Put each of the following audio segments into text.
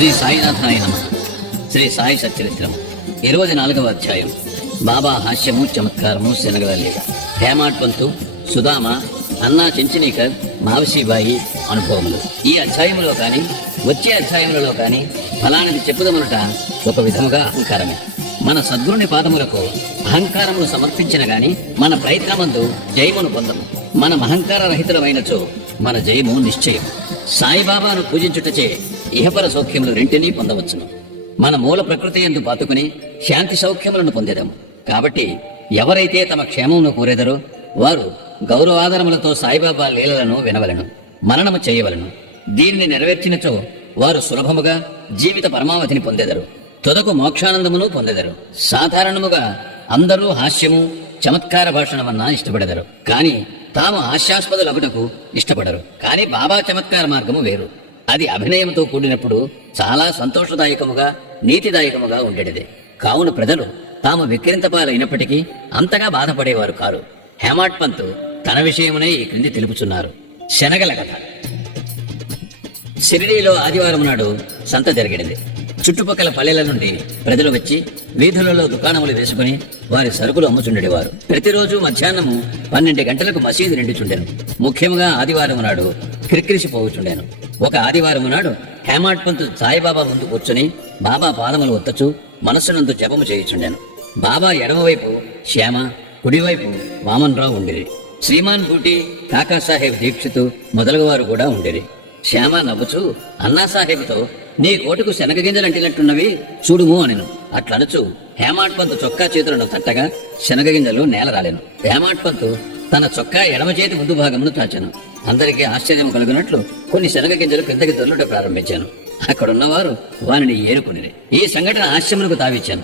శ్రీ సాయినాథాయ నమ. శ్రీ సాయి సచరిత్రం ఇరవై నాలుగవ అధ్యాయం. బాబా హాస్యము చమత్కారము శనగలల్లి హేమాడ్ పంతు సుధామ అన్నా చెంచనీకర్ మావసీబాయి అనుభవములు. ఈ అధ్యాయములో కాని వచ్చే అధ్యాయములలో కాని ఫలానికి చెప్పుదమనుట ఒక విధముగా అహంకారమే. మన సద్గురుని పాదములకు అహంకారమును సమర్పించిన గాని మన ప్రయత్నమందు జయమును పొందము. మన అహంకార రహితులమైనచో మన జయము నిశ్చయం సాయిబాబాను పూజించుటచే ఇహపర సౌఖ్యములు రెంటినీ పొందవచ్చును. మన మూల ప్రకృతి ఎందు పాతుకుని శాంతి సౌఖ్యములను పొందేదాము కాబట్టి ఎవరైతే తమ క్షేమమును కోరేదరో వారు గౌరవాదరములతో సాయిబాబా లీలలను వినవలను మననము చేయవలను. దీనిని నెరవేర్చినచో వారు సులభముగా జీవిత పరమావధిని పొందేదరు. తుదకు మోక్షానందమును పొందెదరు. సాధారణముగా అందరూ హాస్యము చమత్కార భాషణమన్నా ఇష్టపడెదరు. కానీ తాము హాస్యాస్పదులగుటకు ఇష్టపడరు. కానీ బాబా చమత్కార మార్గము వేరు. అది అభినయంతో కూడినప్పుడు చాలా సంతోషదాయకముగా నీతిదాయకముగా ఉండేటిది. కావున ప్రజలు తాము విక్రింతపాలైనప్పటికీ అంతగా బాధపడేవారు కారు. హేమాట్ పంత్ తన విషయమునే ఈ క్రింది తెలుపుచున్నారు. శనగల కథ. షిరిడీలో ఆదివారం నాడు సంత జరిగింది చుట్టుపక్కల పల్లెల నుండి ప్రజలు వచ్చి వీధులలో దుకాణములు వేసుకుని వారి సరుకులు అమ్ముచుండేవారు. ప్రతిరోజు మధ్యాహ్నము పన్నెండు గంటలకు మసీదు నిండుచుండెను. ముఖ్యంగా ఆదివారం నాడు కిరికిరిసిపోవుచుండెను ఒక ఆదివారం నాడు హేమాట్ పంతు సాయిబాబా ముందు కూర్చుని బాబా పాదములు ఒత్తచు మనస్సునందు జపము చేయుచుండెను. బాబా ఎడమవైపు శ్యామ కుడివైపు వామన్రావు ఉండిరి. శ్రీమాన్ బూటి కాకాసాహెబ్ దీక్షితు మొదలగువారు కూడా ఉండిరి. శ్యామ నవ్వుచూ అన్నాసాహెబ్తో నీ కోటుకు శనగగింజలు అంటినట్టున్నవి చూడుము అనెను. అట్లనచు హేమాట్ పంతు చొక్కా చేతులను తట్టగా శనగ గింజలు నేల రాలేను. హేమాట్ పంతు తన చొక్కా ఎడమ చేతి ముందు భాగమును తాచెను అందరికీ ఆశ్చర్యం కలుగునట్లు కొన్ని శనగ గింజలు కిందకి దొర్లుట ప్రారంభించాను. అక్కడున్నవారు వారిని ఏరుకుని ఈ సంఘటన ఆశ్చర్యములకు తావిచ్చాను.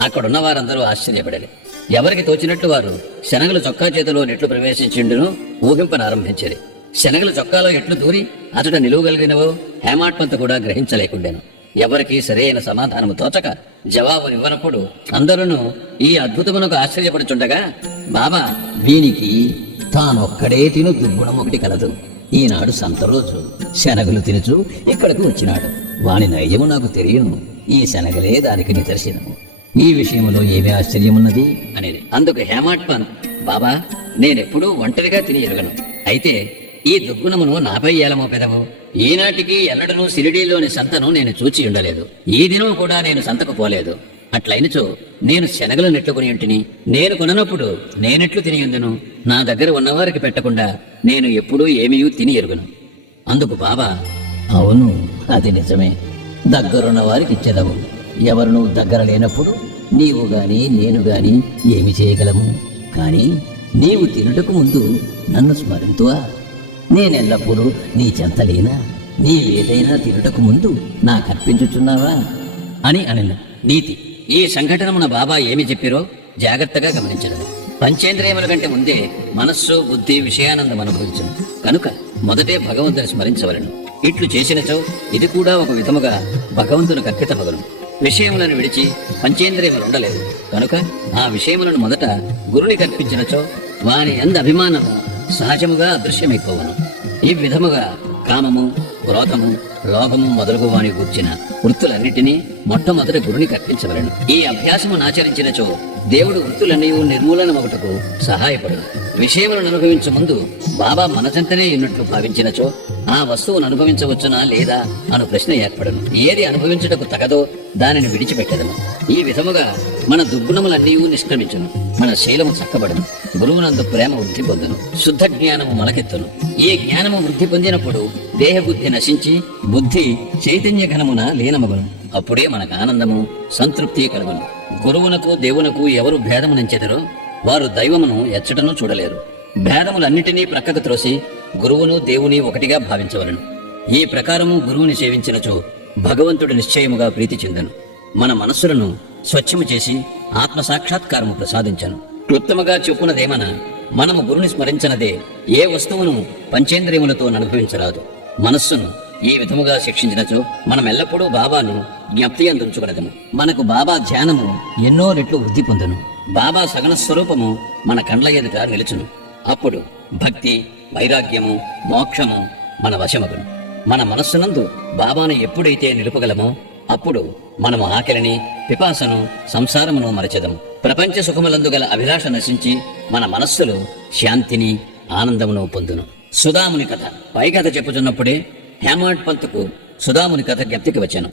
అక్కడున్న వారందరూ ఆశ్చర్యపడారు ఎవరికి తోచినట్లు వారు శనగలు చొక్కా చేతిలో నెట్లు ప్రవేశించిండును ఊహింపనారంభించారు. శనగలు చొక్కాలో ఎట్లు దూరి అతడు నిలువగలిగినవో హేమాట్మంత కూడా గ్రహించలేకుండాను. ఎవరికి సరైన సమాధానము తోచక జవాబునివ్వనప్పుడు అందరూ ఈ అద్భుతమునకు ఆశ్చర్యపడుచుండగా బాబా వీనికి తానొక్కడే తిను దుర్గుణం ఒకటి కలదు. ఈనాడు సంత రోజు శనగలు తినుచు ఇక్కడకు వచ్చినాడు. వాని నైజము నాకు తెలియను. ఈ శనగలే దానికి నిదర్శనము. ఈ విషయంలో ఏమి ఆశ్చర్యమున్నది? అనేది. అందుకు హేమాట్మన్ బాబా నేనెప్పుడూ ఒంటరిగా తిని ఎరగను. అయితే ఈ దుర్గుణమును నాపై ఏలమోపెదవు ఈనాటికి ఎన్నడను సిరిడీలోని సంతను నేను చూచి ఉండలేదు. ఈ దినం కూడా నేను సంతకు పోలేదు. అట్లయినచో నేను శనగలు నెట్టుకుని ఉంటిని. నేను కొననప్పుడు నేనెట్లు తినియుందును నా దగ్గర ఉన్నవారికి పెట్టకుండా నేను ఎప్పుడూ ఏమీ తిని ఎరుగును. అందుకు బాబా అవును అది నిజమే. దగ్గరున్న వారికి ఇచ్చేదవు. ఎవరు నువ్వు దగ్గర లేనప్పుడు నీవు గాని నేను గాని ఏమి చేయగలము? కానీ నీవు తినుటకు ముందు నన్ను స్మరింతువా? నేనెల్లప్పుడూ నీ చెంతలేనా? నీవేదైనా తినుటకు ముందు నాకు అర్పించుచున్నావా అని అనను. నీతి ఈ సంఘటనమున బాబా ఏమి చెప్పిరో జాగ్రత్తగా గమనించడం. పంచేంద్రియముల కంటే ముందే మనస్సు బుద్ధి విషయానందం అనుభవించను కనుక మొదటే భగవంతుని స్మరించవలను. ఇట్లు చేసినచో ఇది కూడా ఒక విధముగా భగవంతుని కర్పితమగను విషయములను విడిచి పంచేంద్రియములు ఉండలేదు. కనుక ఆ విషయములను మొదట గురుని కల్పించినచో వాని అంద అభిమానము సహజముగా అదృశ్యమైపోవను ఈ విధముగా కామము క్రోధము లోభము మొదలుగు వాని గూర్చిన వృత్తులన్నిటినీ మొట్టమొదటి గురుని కర్పించవలను ఈ అభ్యాసమును ఆచరించినచో దేవుడు వృత్తులన్నీ నిర్మూలనమగుటకు సహాయపడు విషయములను అనుభవించే ముందు బాబా మనసంతనే ఉన్నట్లు భావించినచో ఆ వస్తువును అనుభవించవచ్చునా లేదా అను ప్రశ్న ఏర్పడను. ఏది అనుభవించుటకు తగదో దానిని విడిచిపెట్టదను ఈ విధముగా మన దుర్గుణములన్నీ నిష్క్రమించును. మన శీలము చక్కబడును. గురువునందు ప్రేమ వృద్ధి పొందును. శుద్ధ జ్ఞానము మొలకెత్తును. ఈ జ్ఞానము వృద్ధి పొందినప్పుడు దేహబుద్ధి నశించి బుద్ధి చైతన్య ఘనమున లీనమగును. అప్పుడే మనకు ఆనందము సంతృప్తి కలుగును. గురువునకు దేవునకు ఎవరు భేదమునంచెదరో వారు దైవమును ఎచ్చటను చూడలేరు. భేదములన్నిటినీ ప్రక్కకు త్రోసి గురువును దేవుని ఒకటిగా భావించవలను. ఈ ప్రకారము గురువుని సేవించినచో భగవంతుడు నిశ్చయముగా ప్రీతి చెందను. మన మనస్సులను స్వచ్ఛము చేసి ఆత్మ సాక్షాత్కారము ప్రసాదించను. క్లుప్తముగా చెప్పునదేమన మనము గురుని స్మరించినదే ఏ వస్తువును పంచేంద్రియములతో అనుభవించరాదు. మనస్సును ఈ విధముగా శిక్షించినచో మనం ఎల్లప్పుడూ బాబాను జ్ఞప్తి అందించుకునదము మనకు బాబా ధ్యానము ఎన్నో రెట్లు వృద్ధి పొందును. బాబా సగన స్వరూపము మన కండ్ల ఎదుట నిలుచును. అప్పుడు భక్తి వైరాగ్యము మోక్షము మన వశమగును. మన మనస్సునందు బాబాను ఎప్పుడైతే నిలుపగలమో అప్పుడు మనము ఆకలిని పిపాసను సంసారమును మరచెదము ప్రపంచ సుఖములందు గల అభిలాష నశించి మన మనస్సులు శాంతిని ఆనందమును పొందును. సుధాముని కథ. పై కథ చెప్పుచున్నప్పుడే హేమాడ్ పంత్కు సుధాముని కథ జ్ఞప్తికి వచ్చాను.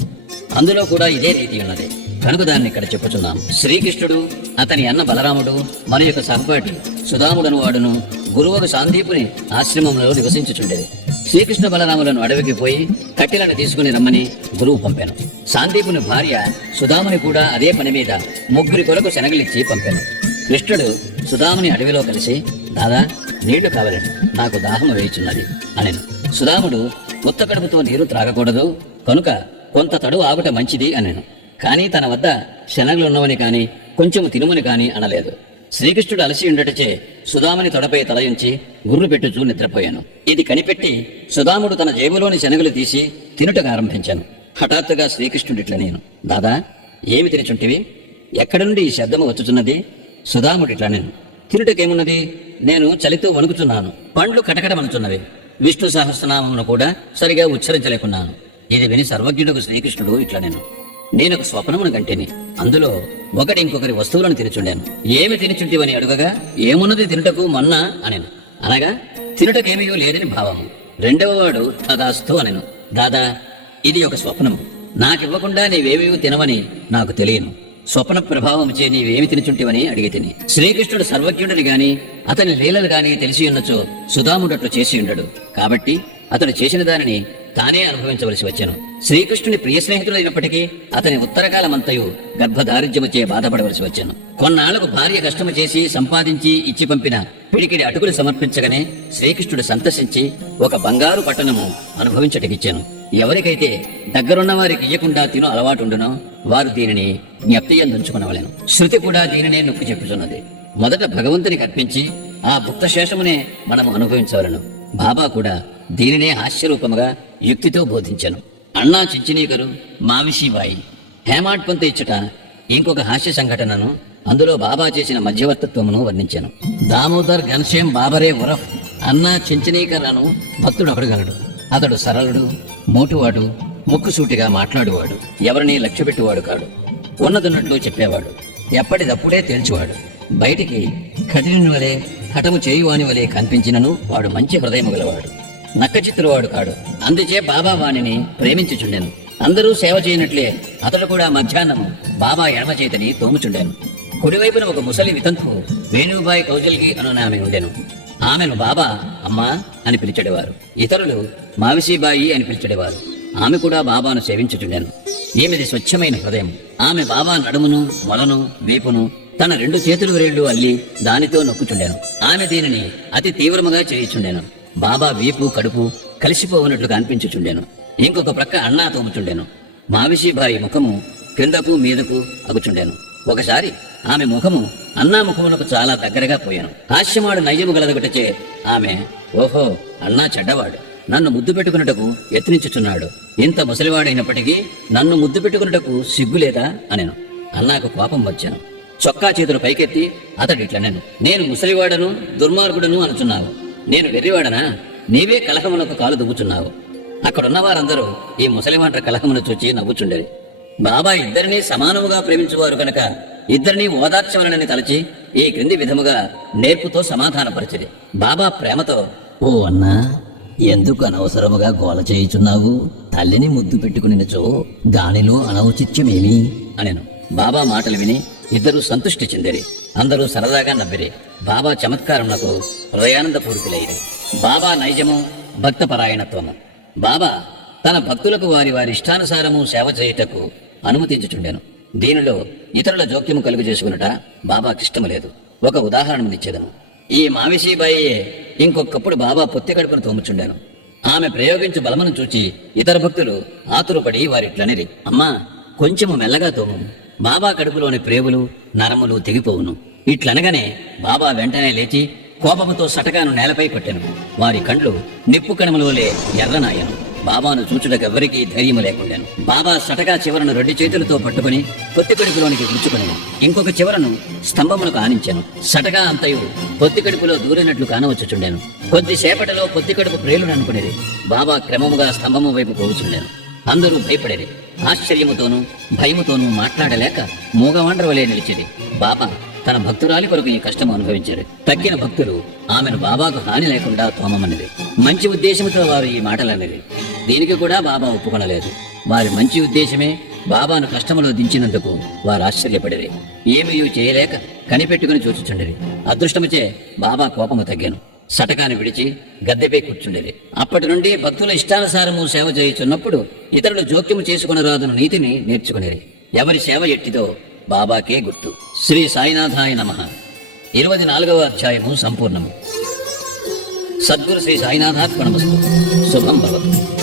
అందులో కూడా ఇదే రీతి ఉన్నది. కనుక దాన్ని ఇక్కడ చెప్పుచున్నాం. శ్రీకృష్ణుడు అతని అన్న బలరాముడు మరి యొక్క సహపాఠి సుధాముడను వాడును గురువుకు సాందీపుని ఆశ్రమంలో నివసించుచుండేది. శ్రీకృష్ణ బలరాములను అడవికి పోయి కట్టెలను తీసుకుని రమ్మని గురువు పంపాను. సాందీపుని భార్య సుధాముని కూడా అదే పని మీద ముగ్గురి కొరకు శనగలిచ్చి పంపాను. కృష్ణుడు సుధాముని అడవిలో కలిసి దాదా నీళ్ళు కావాలని నాకు దాహం వేయుచున్నది అనెను. సుధాముడు కొత్త కడుపుతో నీరు త్రాగకూడదు కనుక కొంత తడు ఆగుట మంచిది అనెను. కానీ తన వద్ద శనగలున్నవని కాని కొంచెము తినుమని కాని అనలేదు. శ్రీకృష్ణుడు అలసి ఉండటచే సుధాముని తొడపై తలయించి గుర్రు పెట్టుచూ నిద్రపోయాను. ఇది కనిపెట్టి సుధాముడు తన జేబులోని శనగలు తీసి తినుటకు ఆరంభించాను. హఠాత్తుగా శ్రీకృష్ణుడి ఇట్లా నేను దాదా ఏమి తినచుంటివి? ఎక్కడి నుండి ఈ శబ్దము వచ్చుచున్నది? సుధాముడు ఇట్లా నేను తినుటకేమున్నది? నేను చలితో వణుకుచున్నాను పండ్లు కటకటమనుచున్నవి విష్ణు సహస్రనామమును కూడా సరిగా ఉచ్చరించలేకున్నాను. ఇది విని సర్వజ్ఞుడు శ్రీకృష్ణుడు ఇట్లా నేను నేనొక స్వప్నమును కంటిని అందులో ఒకటి ఇంకొకరి వస్తువులను తినుచుండాను ఏమి తినుచుంటివని అడుగగా ఏమున్నది తినుటకు మొన్న అనెను. అనగా తినుటకేమీయో లేదని భావము. రెండవ వాడు తదాస్తు అనెను. దాదా ఇది ఒక స్వప్నము. నాకివ్వకుండా నీవేమీ తినవని నాకు తెలియను. స్వప్న ప్రభావం చే నీవేమి తినుచుంటివని అడిగి తిని. శ్రీకృష్ణుడు సర్వజ్ఞుడిని గాని అతని లీలలు గాని తెలిసి ఉన్నచో సుధాముడట్లు చేసి ఉండడు. కాబట్టి అతడు చేసిన దానిని తానే అనుభవించవలసి వచ్చాను. శ్రీకృష్ణుని ప్రియ స్నేహితుడైనప్పటికీ అతని ఉత్తరకాలమంతయు గర్భదారిద్ర్యముచే బాధపడవలసి వచ్చాను. కొన్నాళ్ళకు భార్య కష్టము చేసి సంపాదించి ఇచ్చి పంపిన పిడికిడి అటుకులు సమర్పించగానే శ్రీకృష్ణుడు సంతసించి ఒక బంగారు పట్టణము అనుభవించటకిచ్చాను. ఎవరికైతే దగ్గరున్న వారికి ఇయ్యకుండా తిను అలవాటుండునో వారు దీనిని జ్ఞప్తియందుంచుకునవలేను. శృతి కూడా దీనినే నొక్కి చెప్పుచున్నది. మొదట భగవంతునికి అర్పించి ఆ భుక్త శేషమునే మనము అనుభవించవలను. బాబా కూడా దీనినే హాస్యరూపముగా యుక్తితో బోధించను. అన్నా చించినీకరు మావిషీబాయి హేమాడ్ పంత ఇచ్చుట ఇంకొక హాస్య సంఘటనను అందులో బాబా చేసిన మధ్యవర్తత్వమును వర్ణించాను. దామోదర్ ఘనశ్యాం బాబరే ఉరఫ్ అన్నా చించనీకరను అను భక్తుడు అతడు సరళుడు మోటువాడు ముక్కుసూటిగా మాట్లాడువాడు ఎవరిని లక్ష్యపెట్టువాడు కాడు. ఉన్నదున్నట్లు చెప్పేవాడు. ఎప్పటిదప్పుడే తేల్చువాడు. బయటికి కదిలిన వలే హఠము చేయువాని వలె కనిపించినను వాడు మంచి హృదయము గలవాడు. నక్కచిత్రువాడు కాడు. అందుచే బాబా వాణిని ప్రేమించుచుండెను. అందరూ సేవ చేయనట్లే అతడు కూడా మధ్యాహ్నము బాబా ఎడమ చేతిని తోముచుండెను. కుడివైపున ఒక ముసలి వితంతు వేణుబాయి కౌజల్గి అను ఆమె ఉండెను. ఆమెను బాబా అమ్మా అని పిలిచడేవారు. ఇతరులు మావిసీబాయి అని పిలిచడేవారు. ఆమె కూడా బాబాను సేవించుచుండెను. ఈమెది స్వచ్ఛమైన హృదయం. ఆమె బాబా నడుమును మొలను వీపును తన రెండు చేతులు వేళ్ళు అల్లి దానితో నొక్కుచుండెను. ఆమె దీనిని అతి తీవ్రముగా చేయుచుండెను. బాబా వీపు కడుపు కలిసిపోవునట్లుగా అనిపించుచుండెను. ఇంకొక ప్రక్క అన్నా తోముచుండెను. మావిషీబాయి ముఖము క్రిందకు మీదకు అగుచుండెను. ఒకసారి ఆమె ముఖము అన్నా ముఖమునకు చాలా దగ్గరగా పోయాను. హాస్యమాడు నయ్యము గలదొకటచే ఆమె ఓహో అన్నా చెడ్డవాడు. నన్ను ముద్దు పెట్టుకున్నటకు యత్నించుచున్నాడు. ఇంత ముసలివాడైనప్పటికీ నన్ను ముద్దు పెట్టుకున్నటకు సిగ్గులేదా? అనెను. అన్నాకు కోపం వచ్చాను. చొక్కా చేతులు పైకెత్తి అతడు ఇట్లనను నేను ముసలివాడను దుర్మార్గుడను అనుచున్నావు నేను వెర్రివాడనా? నీవే కలహమునకు కాలు దువ్వుచున్నావు. అక్కడున్న వారందరూ ఈ ముసలివాండ్ర కలహమును చూచి నవ్వుచుండేది బాబా ఇద్దరినీ సమానముగా ప్రేమించువారు కనుక ఇద్దరినీ ఓదార్చవలనని తలచి ఈ క్రింది విధముగా నేర్పుతో సమాధానపరిచింది బాబా ప్రేమతో ఓ అన్నా ఎందుకు అనవసరముగా గోల చేయుచున్నావు? తల్లిని ముద్దు పెట్టుకునినచో దానిలో అనౌచిత్యమేమి? అనెను. బాబా మాటలు విని ఇద్దరు సంతుష్టి చెందిరి. అందరూ సరదాగా నవ్విరి. బాబా చమత్కారములకు హృదయానంద పూర్తిలైరి బాబా నైజము భక్తపరాయణత్వము. బాబా తన భక్తులకు వారి వారి ఇష్టానుసారము సేవ చేయుటకు అనుమతించుచుండెను. దీనిలో ఇతరుల జోక్యము కలుగు చేసుకున్నట బాబాకి ఇష్టము లేదు ఒక ఉదాహరణనిచ్చేదను ఈ మావిషీబాయే ఇంకొకప్పుడు బాబా పొత్తి కడుపును తోముచుండాను. ఆమె ప్రయోగించు బలమును చూచి ఇతర భక్తులు ఆతురపడి వారిట్లనిరి. అమ్మా కొంచెము మెల్లగా తోము. బాబా కడుపులోని ప్రేవులు నరములు తెగిపోవును. ఇట్లనగానే బాబా వెంటనే లేచి కోపముతో సటకాను నేలపై కొట్టెను. వారి కండ్లు నిప్పు కణములోలే ఎర్రనాయను. బాబాను చూచుటకు ఎవరికీ ధైర్యం లేకుండాను. బాబా సటగా చివరను రెండు చేతులతో పట్టుకుని పొత్తి కడుపులోనికి ఉంచుకుని ఇంకొక చివరను స్తంభములకు ఆనించాను. సటగా అంతయు పొత్తి కడుపులో దూరినట్లు కానవచ్చుచుండాను. కొద్దిసేపటిలో పొత్తి కడుపు ప్రేలుననుకునేది బాబా క్రమముగా స్తంభము వైపు పోవుచుండాను. అందరూ భయపడేది ఆశ్చర్యముతోనూ భయముతోనూ మాట్లాడలేక మూగవాండ్రవలే నిలిచేది. బాబా తన భక్తురాలి కొరకు ఈ కష్టం అనుభవించారు తగ్గిన భక్తులు ఆమెను బాబాకు హాని లేకుండా తోమమన్నది. మంచి ఉద్దేశంతో వారు ఈ మాటలన్నది. దీనికి కూడా బాబా ఒప్పుకొనలేదు. వారి మంచి ఉద్దేశమే బాబాను కష్టములో దించినందుకు వారు ఆశ్చర్యపడిరి. ఏమీ చేయలేక కనిపెట్టుకుని చూచుచుండిరి. అదృష్టముచే బాబా కోపము తగ్గాను. సటకాన్ని విడిచి గద్దెపై కూర్చుండేది. అప్పటి నుండి భక్తుల ఇష్టానుసారము సేవ చేయుచున్నప్పుడు ఇతరులు జోక్యము చేసుకునరాదున నీతిని నేర్చుకునేది. ఎవరి సేవ ఎట్టిదో బాబాకే గుర్తు. శ్రీ సాయినాథాయ నమ. ఇరవై నాలుగవ అధ్యాయము సంపూర్ణము. సద్గురు శ్రీ సాయినాథాత్మనమస్తు శుభం భవతు.